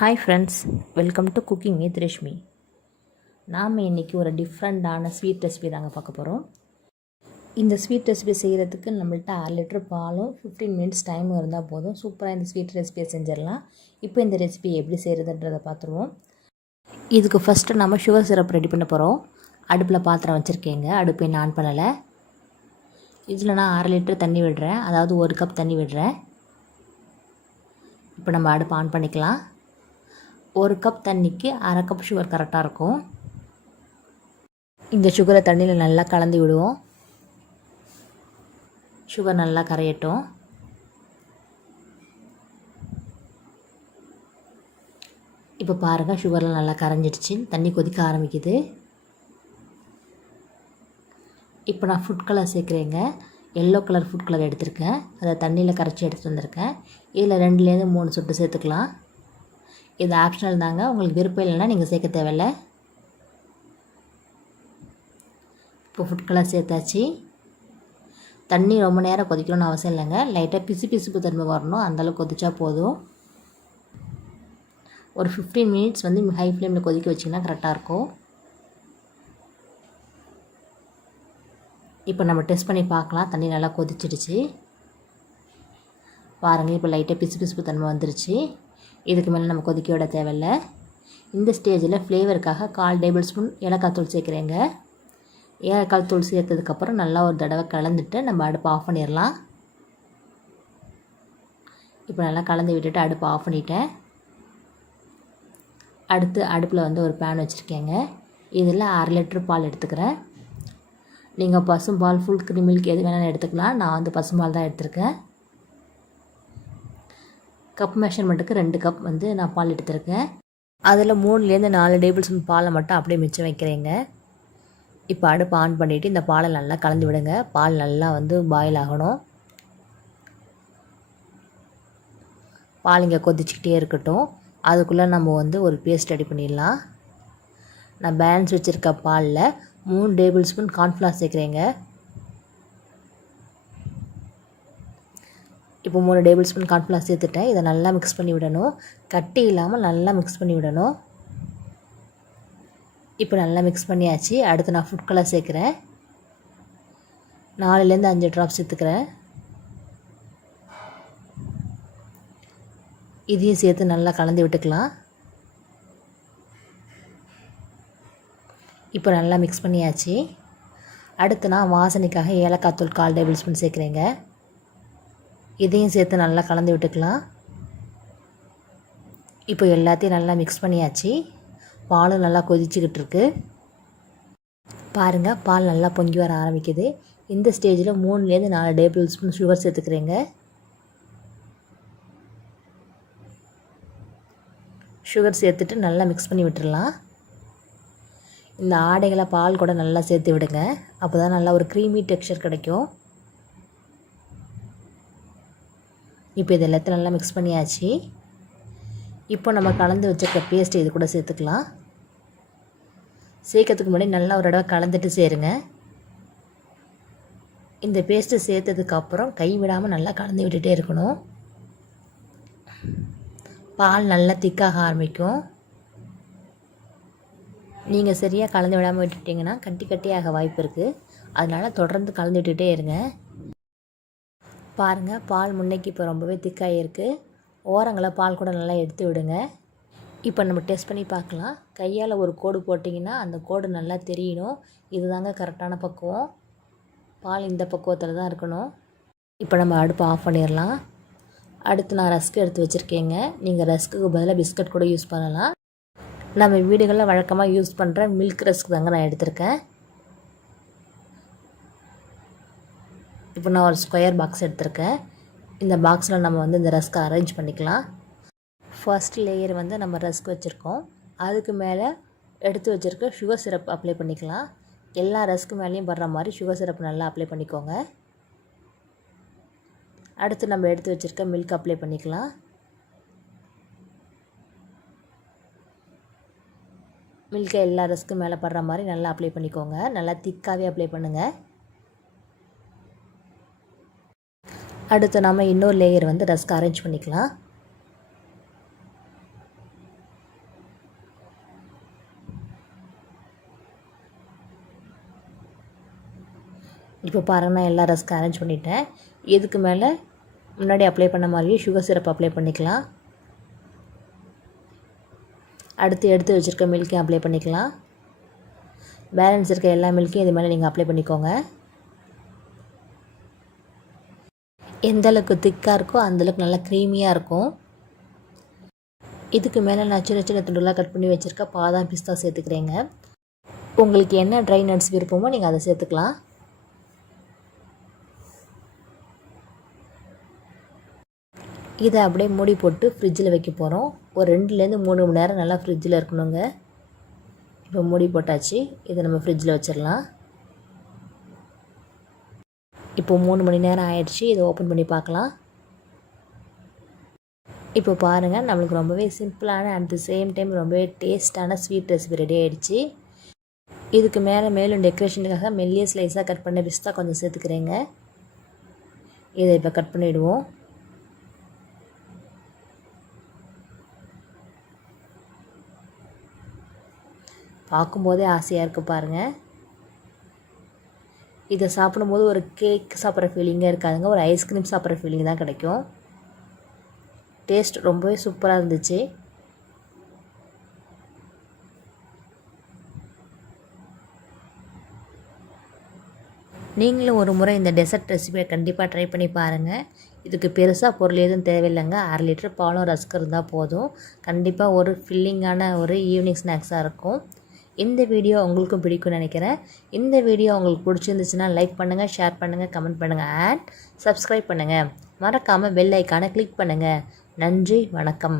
Hi friends welcome to cooking with Reshmi நாம் இன்றைக்கி ஒரு டிஃப்ரெண்ட்டான ஸ்வீட் ரெசிபி தாங்க பார்க்க போகிறோம் இந்த ஸ்வீட் ரெசிபி செய்கிறதுக்கு நம்மள்ட்ட அரை லிட்டர் பாலும் ஃபிஃப்டீன் மினிட்ஸ் டைம் இருந்தால் போதும். சூப்பராக இந்த ஸ்வீட் ரெசிபியை செஞ்சிடலாம். இப்போ இந்த ரெசிபி எப்படி செய்கிறதுன்றதை பார்த்துருவோம். இதுக்கு ஃபஸ்ட்டு நம்ம சுகர் சிரப் ரெடி பண்ண போகிறோம் அடுப்பில் பாத்திரம் வச்சுருக்கேங்க. அடுப்பு இன்னும் ஆன் பண்ணலை இதில் நான் அரை லிட்டர் தண்ணி விடுறேன். அதாவது ஒரு கப் தண்ணி விடுறேன். இப்போ நம்ம அடுப்பு ஆன் பண்ணிக்கலாம். ஒரு கப் தண்ணிக்கு அரை கப் சுகர் கரெக்டாக இருக்கும். இந்த சுகரை தண்ணியில் நல்லா கலந்து விடுவோம். சுகர் நல்லா கரையட்டும். இப்போ பாருங்கள் சுகர்லாம் நல்லா கரைஞ்சிடுச்சு. தண்ணி கொதிக்க ஆரம்பிக்குது. இப்போ நான் ஃபுட் கலர் சேர்க்குறேங்க. எல்லோ கலர் ஃபுட் கலர் எடுத்திருக்கேன். அதை தண்ணியில் கரைச்சி எடுத்துகிட்டு வந்திருக்கேன். இதில் ரெண்டுலேருந்து மூணு சொட்டு சேர்த்துக்கலாம். இது ஆப்ஷனல் தாங்க உங்களுக்கு விருப்பம் இல்லைன்னா நீங்கள் சேர்க்க தேவையில்ல. இப்போ ஃபுட் கலர் சேர்த்தாச்சு. தண்ணி ரொம்ப நேரம் கொதிக்கணும்னு அவசியம் இல்லைங்க. லைட்டாக பிசு பிசுப்பு தன்மை வரணும். அந்தளவுக்கு கொதிச்சா போதும். ஒரு ஃபிஃப்டீன் மினிட்ஸ் வந்து ஹை ஃப்ளேமில் கொதிக்க வச்சிங்கன்னா கரெக்டாக இருக்கும். இப்போ நம்ம டெஸ்ட் பண்ணி பார்க்கலாம். தண்ணி நல்லா கொதிச்சிடுச்சு. பாருங்கள் இப்போ லைட்டாக பிசு பிசுப்பு தன்மை வந்துருச்சு. இதுக்கு மேலே நம்ம கொதிக்க விட தேவையில்ல. இந்த ஸ்டேஜில் ஃப்ளேவருக்காக கால் டேபிள் ஸ்பூன் ஏலக்காய் தூள் சேர்க்குறேங்க. ஏலக்காய் தூள் சேர்த்ததுக்கப்புறம் நல்லா ஒரு தடவை கலந்துட்டு நம்ம அடுப்பை ஆஃப் பண்ணிடலாம். இப்போ நல்லா கலந்து விட்டுட்டு அடுப்பை ஆஃப் பண்ணிட்டேன். அடுத்து அடுப்பில் வந்து ஒரு பேன் வச்சுருக்கேங்க. இதில் அரை லிட்ரு பால் எடுத்துக்கிறேன். நீங்கள் பசும்பால் ஃபுல் க்ரீம் மில்க் எது வேணாலும் எடுத்துக்கலாம். நான் வந்து பசும்பால் தான் எடுத்திருக்கேன். கப் மெஷர்மெண்ட்டுக்கு ரெண்டு கப் வந்து நான் பால் எடுத்திருக்கேன். அதில் மூணுலேருந்து நாலு டேபிள் ஸ்பூன் பாலை மட்டும் அப்படியே மிச்சம் வைக்கிறேங்க. இப்போ அடுப்பு ஆன் பண்ணிவிட்டு இந்த பாலை நல்லா கலந்து விடுங்க. பால் நல்லா வந்து பாயில் ஆகணும். பால் இங்கே கொதிச்சுக்கிட்டே இருக்கட்டும். அதுக்குள்ளே நம்ம வந்து ஒரு பேஸ்ட் ரெடி பண்ணிடலாம். நான் பேலன்ஸ் வச்சுருக்க பாலில் மூணு டேபிள் ஸ்பூன் கார்ன்ஃப்ளார் சேர்க்குறேங்க. இப்போ மூணு டேபிள் ஸ்பூன் கார்ன்ஃப்ளவர் சேர்த்துட்டேன். இதை நல்லா மிக்ஸ் பண்ணி விடணும். கட்டி இல்லாமல் நல்லா மிக்ஸ் பண்ணி விடணும். இப்போ நல்லா மிக்ஸ் பண்ணியாச்சு. அடுத்து நான் ஃபுட் கலர் சேர்க்குறேன். நாலுலேருந்து அஞ்சு ட்ராப் சேர்த்துக்கிறேன். இதையும் சேர்த்து நல்லா கலந்து விட்டுக்கலாம். இப்போ நல்லா மிக்ஸ் பண்ணியாச்சு. அடுத்து நான் வாசனைக்காக ஏலக்காய் தூள் கால் டேபிள் ஸ்பூன் சேர்க்குறேங்க. இதையும் சேர்த்து நல்லா கலந்து விட்டுக்கலாம். இப்போ எல்லாத்தையும் நல்லா மிக்ஸ் பண்ணியாச்சு. பாலும் நல்லா கொதிச்சுக்கிட்டு இருக்கு பாருங்கள் பால் நல்லா பொங்கி வர ஆரம்பிக்குது. இந்த ஸ்டேஜில் மூணுலேருந்து நாலு டேபிள் ஸ்பூன் சுகர் சேர்த்துக்கிறேங்க. சுகர் சேர்த்துட்டு நல்லா மிக்ஸ் பண்ணி விட்டுடலாம் இந்த ஆடைகளை பால் கூட நல்லா சேர்த்து விடுங்க. அப்போ தான் நல்லா ஒரு க்ரீமி டெக்ஸ்சர் கிடைக்கும். இப்போ இது எல்லாத்தையும் நல்லா மிக்ஸ் பண்ணியாச்சு. இப்போ நம்ம கலந்து வச்சுருக்க பேஸ்ட் இது கூட சேர்த்துக்கலாம். சேர்க்கறதுக்கு முன்னாடி நல்லா ஒரு தடவை கலந்துட்டு சேருங்க. இந்த பேஸ்ட்டு சேர்த்ததுக்கப்புறம் கை விடாமல் நல்லா கலந்து விட்டுகிட்டே இருக்கணும். பால் நல்லா திக்காக ஆரம்பிக்கும். நீங்கள் சரியாக கலந்து விடாமல் விட்டுட்டிங்கன்னா கட்டி கட்டியாக வாய்ப்பு இருக்குது அதனால் தொடர்ந்து கலந்து விட்டுகிட்டே இருங்க. பாருங்கள் பால் முன்னைக்கு இப்போ ரொம்பவே திக்காக இருக்குது ஓரங்களை பால் கூட நல்லா எடுத்து விடுங்க. இப்போ நம்ம டெஸ்ட் பண்ணி பார்க்கலாம் கையால் ஒரு கோடு போட்டிங்கன்னா அந்த கோடு நல்லா தெரியணும். இதுதாங்க கரெக்டான பக்குவம். பால் இந்த பக்குவத்தில் தான் இருக்கணும். இப்போ நம்ம அடுப்பை ஆஃப் பண்ணிடலாம் அடுத்து நான் ரஸ்க் எடுத்து வச்சுருக்கேங்க. நீங்கள் ரஸ்க்குக்கு பதிலாக பிஸ்கட் கூட யூஸ் பண்ணலாம். நம்ம வீடுகளில் வழக்கமாக யூஸ் பண்ணுற மில்க் ரஸ்க் தாங்க நான் எடுத்திருக்கேன். இப்போ நான் ஒரு ஸ்கொயர் பாக்ஸ் எடுத்திருக்கேன். இந்த பாக்ஸில் நம்ம வந்து இந்த ரஸ்க்கை அரேஞ்ச் பண்ணிக்கலாம். ஃபர்ஸ்ட் லேயர் வந்து நம்ம ரஸ்க் வச்சுருக்கோம். அதுக்கு மேலே எடுத்து வச்சுருக்க சுகர் சிரப் அப்ளை பண்ணிக்கலாம். எல்லா ரஸ்க்கு மேலேயும் வர்ற மாதிரி சுகர் சிரப் நல்லா அப்ளை பண்ணிக்கோங்க. அடுத்து நம்ம எடுத்து வச்சுருக்க மில்க் அப்ளை பண்ணிக்கலாம். மில்கை எல்லா ரஸ்க்கு மேலே படுற மாதிரி நல்லா அப்ளை பண்ணிக்கோங்க. நல்லா திக்காகவே அப்ளை பண்ணுங்கள் அடுத்து நம்ம இன்னொரு லேயர் வந்து ரஸ்க் அரேஞ்ச் பண்ணிக்கலாம். இப்போ பாருங்கள் நான் எல்லா ரஸ்க் அரேஞ்ச் பண்ணிட்டேன். இதுக்கு மேலே முன்னாடி அப்ளை பண்ண மாதிரியே சுகர் சிரப் அப்ளை பண்ணிக்கலாம். அடுத்து எடுத்து வச்சுருக்க மில்க்கையும் அப்ளை பண்ணிக்கலாம். பேலன்ஸ் இருக்க எல்லா மில்க்கையும் இது மேலே நீங்கள் அப்ளை பண்ணிக்கோங்க. எந்தளவுக்கு திக்காக இருக்கோ அந்தளவுக்கு நல்லா க்ரீமியாக இருக்கும். இதுக்கு மேலே நான் சின்ன சின்ன துண்டுலாம் கட் பண்ணி வச்சுருக்க பாதாம் பிஸ்தா சேர்த்துக்கிறேங்க. உங்களுக்கு என்ன ட்ரை நட்ஸ் விருப்பமோ நீங்கள் அதை சேர்த்துக்கலாம். இதை அப்படியே மூடி போட்டு ஃப்ரிட்ஜில் வைக்க போகிறோம் ஒரு ரெண்டுலேருந்து மூணு மணி நேரம் நல்லா ஃப்ரிட்ஜில் இருக்கணுங்க. இப்போ மூடி போட்டாச்சு. இதை நம்ம ஃப்ரிட்ஜில் வச்சிடலாம். இப்போ மூணு மணி நேரம் ஆயிடுச்சு. இதை ஓப்பன் பண்ணி பார்க்கலாம். இப்போ பாருங்கள் நம்மளுக்கு ரொம்பவே சிம்பிளான அட் தி சேம் டைம் ரொம்பவே டேஸ்டான ஸ்வீட் ரெசிபி ரெடி ஆகிடுச்சு இதுக்கு மேலே மேலும் டெக்கரேஷனுக்காக மெல்லிய ஸ்லைஸாக கட் பண்ண பிஸ்தா கொஞ்சம் சேர்த்துக்கிறேங்க. இதை இப்போ கட் பண்ணிவிடுவோம் பார்க்கும்போதே ஆசையாக இருக்குது பாருங்கள் இதை சாப்பிடும்போது ஒரு கேக் சாப்பிட்ற ஃபீலிங்காக இருக்காதுங்க. ஒரு ஐஸ்கிரீம் சாப்பிட்ற ஃபீலிங் தான் கிடைக்கும். டேஸ்ட் ரொம்பவே சூப்பராக இருந்துச்சு. நீங்களும் ஒரு முறை இந்த டெசர்ட் ரெசிபியை கண்டிப்பாக ட்ரை பண்ணி பாருங்கள் இதுக்கு பெருசாக பொருள் எதுவும் தேவையில்லைங்க. அரை லிட்டர் பாலும் ரஸ்க் இருந்தால் போதும். கண்டிப்பாக ஒரு ஃபில்லிங்கான ஒரு ஈவினிங் ஸ்நாக்ஸாக இருக்கும். இந்த வீடியோ உங்களுக்கும் பிடிக்கும்னு நினைக்கிறேன். இந்த வீடியோ உங்களுக்கு பிடிச்சிருந்துச்சுன்னா லைக் பண்ணுங்கள் ஷேர் பண்ணுங்கள் கமெண்ட் பண்ணுங்கள் அண்ட் சப்ஸ்கிரைப் பண்ணுங்கள் மறக்காமல் பெல் ஐக்கானை கிளிக் பண்ணுங்கள் நன்றி வணக்கம்.